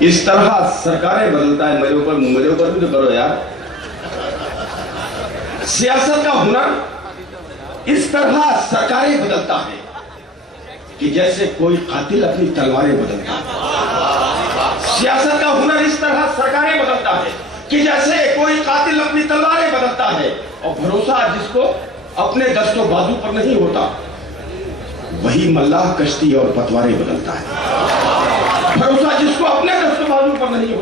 اس طرح سرکاریں بدلتا ہے. میرے اوپر بھی تو کرو یار. سیاست کا ہنر اس طرح سرکاریں بدلتا ہے کہ جیسے کوئی قاتل اپنی تلواریں بدلتا ہے. سیاست کا ہنر اس طرح سرکاریں بدلتا ہے کہ جیسے کوئی قاتل اپنی تلواریں بدلتا ہے. اور بھروسہ جس کو اپنے دست و بازو پر نہیں ہوتا وہی ملاح کشتی اور پتواریں بدلتا ہے. بھروسہ جس کو اپنے دست و بازو پر نہیں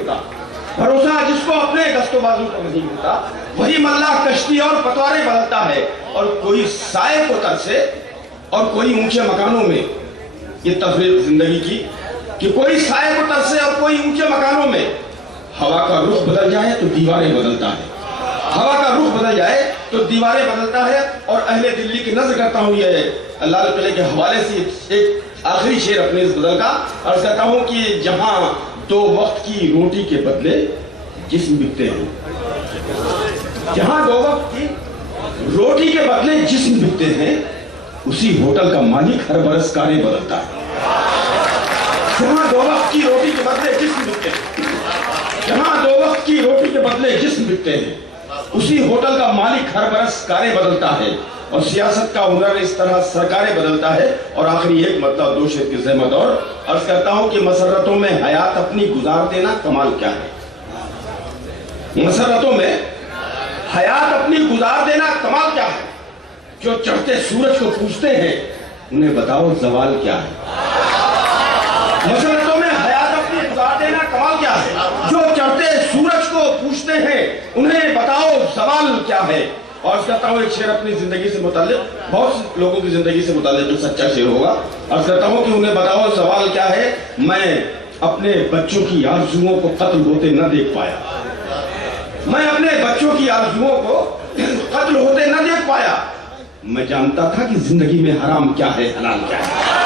ہوتا وہی ملاح کشتی اور پتواریں بدلتا ہے. اور کوئی سائے کو ترسے اور کوئی اونچے مکانوں میں، یہ تفریق زندگی کی کہ کوئی سائے کو ترسے اور کوئی اونچے مکانوں میں ہوا کا رخ بدل جائے تو دیواریں بدلتا ہے. ہوا کا رخ بدل جائے تو دیواریں بدلتا ہے. اور اہل دلی کی نظر کرتا ہوں یہ لال قلعے کے حوالے سے ایک آخری شعر اپنے اس غزل کا عرض کرتا ہوں کہ جہاں دو وقت کی روٹی کے بدلے جسم بکتے ہیں، جہاں دو وقت کی روٹی کے بدلے جسم بکتے ہیں، اسی ہوٹل کا مالک ہر برس کاریں بدلتا ہے. جہاں دو وقت کی روٹی کے بدلے جسم بکتے ہیں، جہاں دو وقت کی روٹی کے بدلے جسم بکتے ہیں، اسی ہوٹل کا مالک ہر برس کاریں بدلتا ہے. اور سیاست کا ہنر اس طرح سرکاریں بدلتا ہے. اور آخری ایک مطلب دو شعر کی زحمت اور عرض کرتا ہوں کہ مسرتوں میں حیات اپنی گزار دینا کمال کیا ہے. مسرتوں میں حیات اپنی گزار دینا کمال کیا ہے. جو چڑھتے سورج کو پوچھتے ہیں انہیں بتاؤ زوال کیا ہے. مسرتوں میں حیات اپنی گزار دینا کمال کیا ہے. جو چڑھتے سورج کو پوچھتے ہیں انہیں بتاؤ زوال کیا ہے. اور عرض کرتا ہوں ایک شعر اپنی زندگی سے متعلق، بہت سے لوگوں کی زندگی سے متعلق جو سچا شعر ہوگا. عرض کرتا ہوں کہ انہیں بتاؤ زوال کیا ہے. میں اپنے بچوں کی آرزوؤں کو قتل ہوتے نہ دیکھ پایا. میں اپنے بچوں کی آرزوؤں کو قتل ہوتے نہ دیکھ پایا. میں جانتا تھا کہ زندگی میں حرام کیا ہے حلال کیا ہے.